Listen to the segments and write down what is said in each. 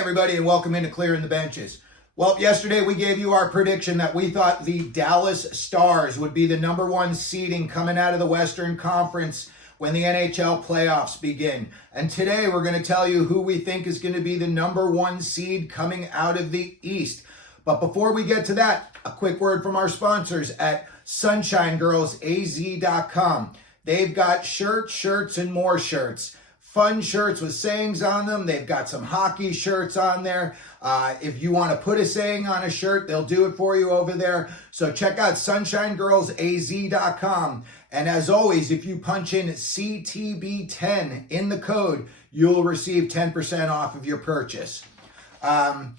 everybody, and welcome into Clearing the Benches. Well, yesterday we gave you our prediction that we thought the Dallas Stars would be the number one seeding coming out of the Western Conference when the NHL playoffs begin. And today we're going to tell you who we think is going to be the number one seed coming out of the East. But before we get to that, a quick word from our sponsors at SunshineGirlsAZ.com. They've got shirts, and more shirts. Fun shirts with sayings on them. They've got some hockey shirts on there. If you want to put a saying on a shirt, they'll do it for you over there. So check out SunshineGirlsAZ.com. And as always, if you punch in CTB10 in the code, you'll receive 10% off of your purchase. The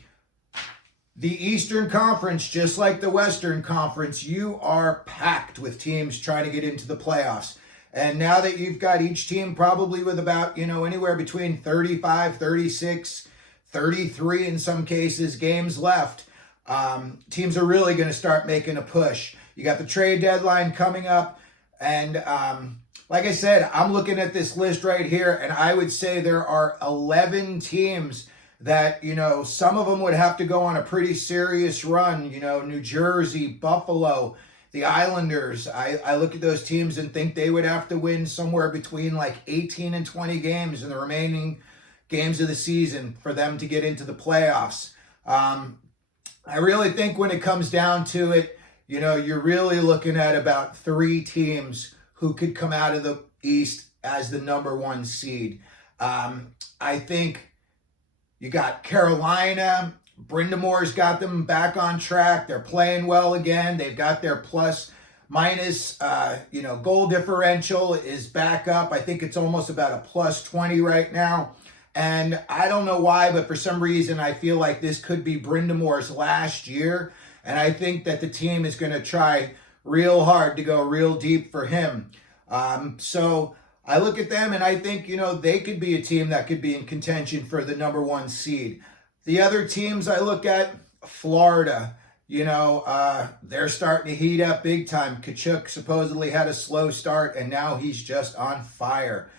Eastern Conference, just like the Western Conference, you are packed with teams trying to get into the playoffs. And now that you've got each team probably with about, anywhere between 35, 36, 33 in some cases games left, teams are really going to start making a push. You got the trade deadline coming up. And like I said, I'm looking at this list right here, and I would say there are 11 teams that, some of them would have to go on a pretty serious run. New Jersey, Buffalo, the Islanders. I look at those teams and think they would have to win somewhere between like 18 and 20 games in the remaining games of the season for them to get into the playoffs. I really think when it comes down to it, you're really looking at about three teams who could come out of the East as the number one seed. I think you got Carolina. Brindamore's got them back on track. They're playing well again. They've got their plus minus, goal differential is back up. I think it's almost about a plus 20 right now. And I don't know why, but for some reason, I feel like this could be Brindamore's last year. And I think that the team is going to try real hard to go real deep for him. So I look at them and I think, they could be a team that could be in contention for the number one seed. The other teams I look at, Florida, they're starting to heat up big time. Tkachuk supposedly had a slow start, and now he's just on fire.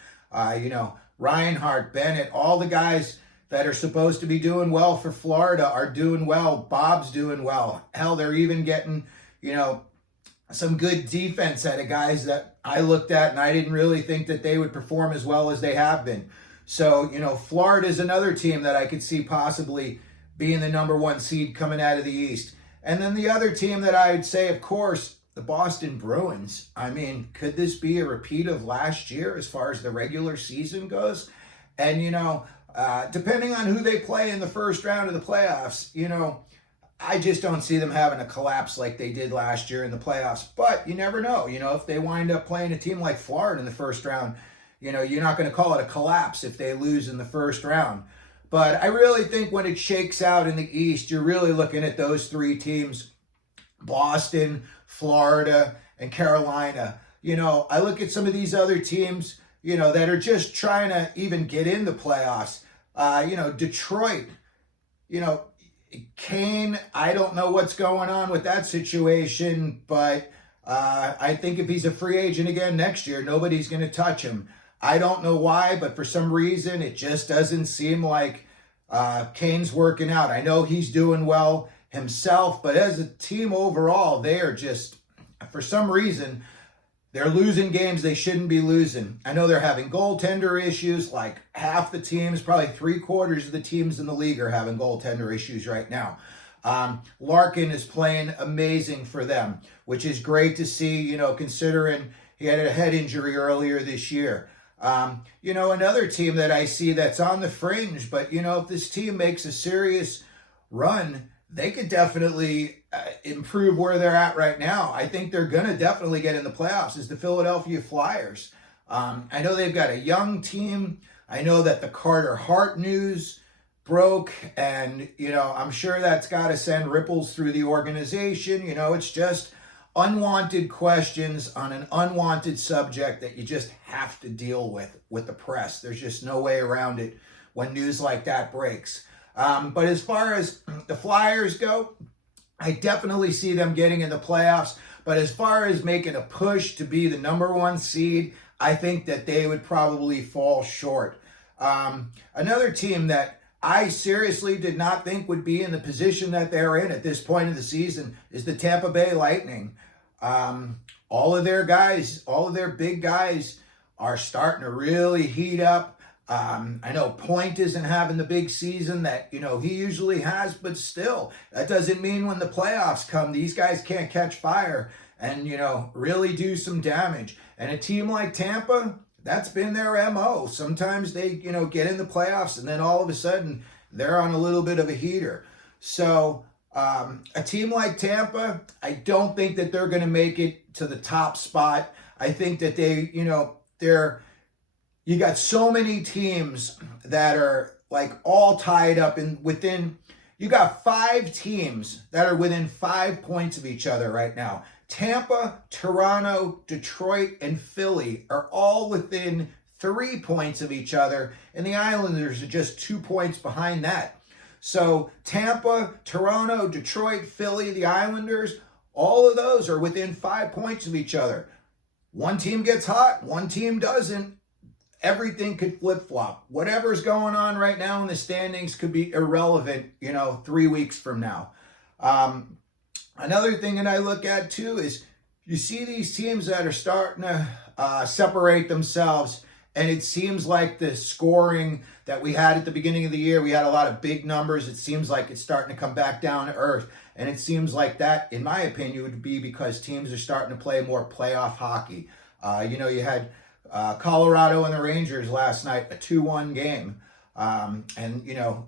Reinhart, Bennett, all the guys that are supposed to be doing well for Florida are doing well. Bob's doing well. Hell, they're even getting, some good defense out of guys that I looked at, and I didn't really think that they would perform as well as they have been. So, Florida is another team that I could see possibly being the number one seed coming out of the East. And then the other team that I would say, of course, the Boston Bruins. I mean, could this be a repeat of last year as far as the regular season goes? And, depending on who they play in the first round of the playoffs, I just don't see them having a collapse like they did last year in the playoffs. But you never know. If they wind up playing a team like Florida in the first round, you're not going to call it a collapse if they lose in the first round. But I really think when it shakes out in the East, you're really looking at those three teams, Boston, Florida, and Carolina. I look at some of these other teams, that are just trying to even get in the playoffs. Detroit, Kane, I don't know what's going on with that situation, but I think if he's a free agent again next year, nobody's going to touch him. I don't know why, but for some reason, it just doesn't seem like Kane's working out. I know he's doing well himself, but as a team overall, they are just, for some reason, they're losing games they shouldn't be losing. I know they're having goaltender issues, like half the teams, probably 3/4 of the teams in the league are having goaltender issues right now. Larkin is playing amazing for them, which is great to see, considering he had a head injury earlier this year. Another team that I see that's on the fringe, but, if this team makes a serious run, they could definitely improve where they're at right now. I think they're going to definitely get in the playoffs is the Philadelphia Flyers. I know they've got a young team. I know that the Carter Hart news broke, and, I'm sure that's got to send ripples through the organization. It's just unwanted questions on an unwanted subject that you just have to deal with the press. There's just no way around it when news like that breaks. But as far as the Flyers go, I definitely see them getting in the playoffs. But as far as making a push to be the number one seed, I think that they would probably fall short. Another team that I seriously did not think would be in the position that they're in at this point of the season is the Tampa Bay Lightning. All of their guys, all of their big guys are starting to really heat up. I know Point isn't having the big season that, he usually has, but still, that doesn't mean when the playoffs come, these guys can't catch fire and, really do some damage. And a team like Tampa, that's been their MO. Sometimes they, get in the playoffs and then all of a sudden they're on a little bit of a heater. So a team like Tampa, I don't think that they're going to make it to the top spot. I think that you got so many teams that are like all tied up you got 5 teams that are within 5 points of each other right now. Tampa, Toronto, Detroit, and Philly are all within 3 points of each other, and the Islanders are just 2 points behind that. So Tampa, Toronto, Detroit, Philly, the Islanders, all of those are within 5 points of each other. One team gets hot, one team doesn't. Everything could flip-flop. Whatever's going on right now in the standings could be irrelevant, 3 weeks from now. Another thing that I look at too is you see these teams that are starting to separate themselves, and it seems like the scoring that we had at the beginning of the year, we had a lot of big numbers. It seems like it's starting to come back down to earth, and it seems like that, in my opinion, would be because teams are starting to play more playoff hockey. You had Colorado and the Rangers last night, a 2-1 game. And,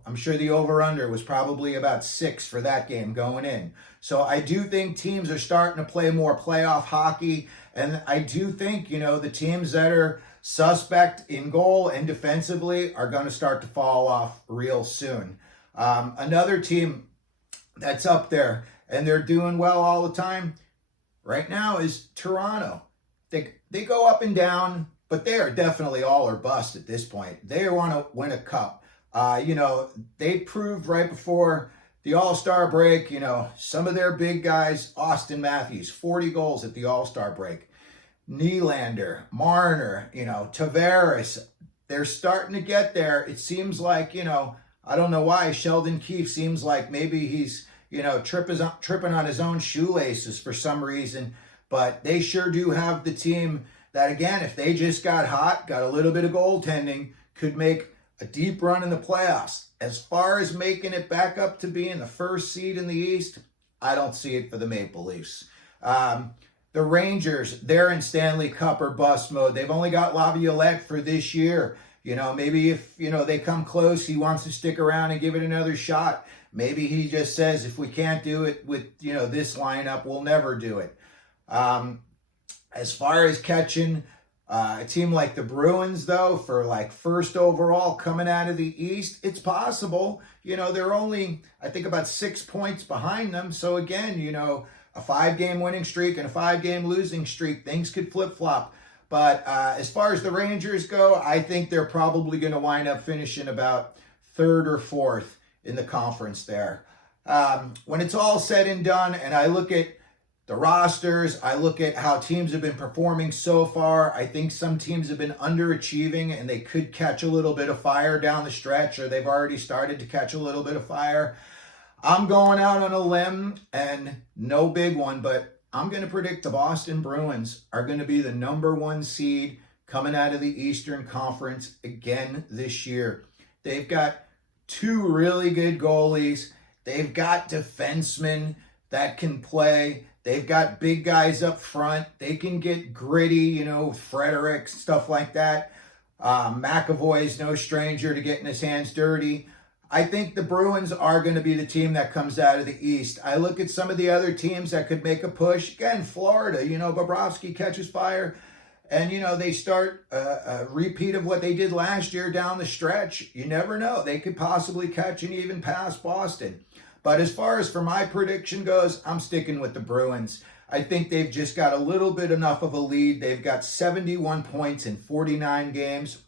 I'm sure the over-under was probably about 6 for that game going in. So I do think teams are starting to play more playoff hockey. And I do think, the teams that are suspect in goal and defensively are going to start to fall off real soon. Another team that's up there and they're doing well all the time right now is Toronto. They go up and down, but they are definitely all or bust at this point. They want to win a cup. They proved right before the All-Star break, some of their big guys, Austin Matthews, 40 goals at the All-Star break. Nylander, Marner, Tavares, they're starting to get there. It seems like, I don't know why, Sheldon Keefe seems like maybe he's, tripping on his own shoelaces for some reason. But they sure do have the team that, again, if they just got hot, got a little bit of goaltending, could make a deep run in the playoffs. As far as making it back up to being the first seed in the East, I don't see it for the Maple Leafs. The Rangers, they're in Stanley Cup or bust mode. They've only got Laviolette for this year. Maybe if, they come close, he wants to stick around and give it another shot. Maybe he just says, if we can't do it with, this lineup, we'll never do it. As far as catching a team like the Bruins, though, for like first overall coming out of the East, it's possible. They're only, I think, about 6 points behind them. So again, a 5-game winning streak and a 5-game losing streak, things could flip-flop. But as far as the Rangers go, I think they're probably going to wind up finishing about 3rd or 4th in the conference there. When it's all said and done, and I look at the rosters, I look at how teams have been performing so far, I think some teams have been underachieving and they could catch a little bit of fire down the stretch, or they've already started to catch a little bit of fire. I'm going out on a limb, and no big one, but I'm going to predict the Boston Bruins are going to be the number 1 seed coming out of the Eastern Conference again this year. They've got 2 really good goalies. They've got defensemen that can play. They've got big guys up front. They can get gritty, Frederick, stuff like that. McAvoy's no stranger to getting his hands dirty. I think the Bruins are going to be the team that comes out of the East. I look at some of the other teams that could make a push. Again, Florida, Bobrovsky catches fire. And, they start a repeat of what they did last year down the stretch. You never know. They could possibly catch and even pass Boston. But as far as for my prediction goes, I'm sticking with the Bruins. I think they've just got a little bit enough of a lead. They've got 71 points in 49 games.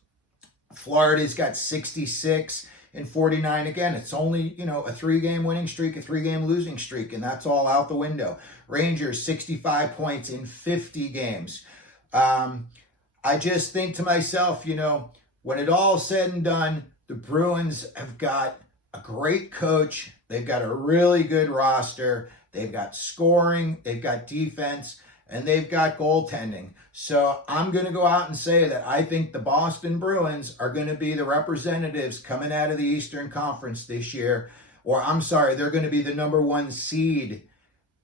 Florida's got 66 in 49. Again, it's only, a 3-game winning streak, a 3-game losing streak, and that's all out the window. Rangers, 65 points in 50 games. I just think to myself, when it all said and done, The Bruins have got a great coach. They've got a really good roster. They've got scoring, they've got defense, and they've got goaltending. So I'm going to go out and say that I think the Boston Bruins are going to be the representatives coming out of the Eastern Conference this year. Or I'm sorry, they're going to be the number 1 seed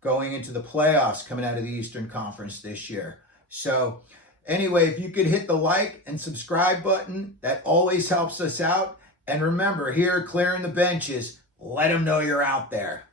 going into the playoffs coming out of the Eastern Conference this year. So anyway, if you could hit the like and subscribe button, that always helps us out. And remember, here, clearing the benches, let them know you're out there.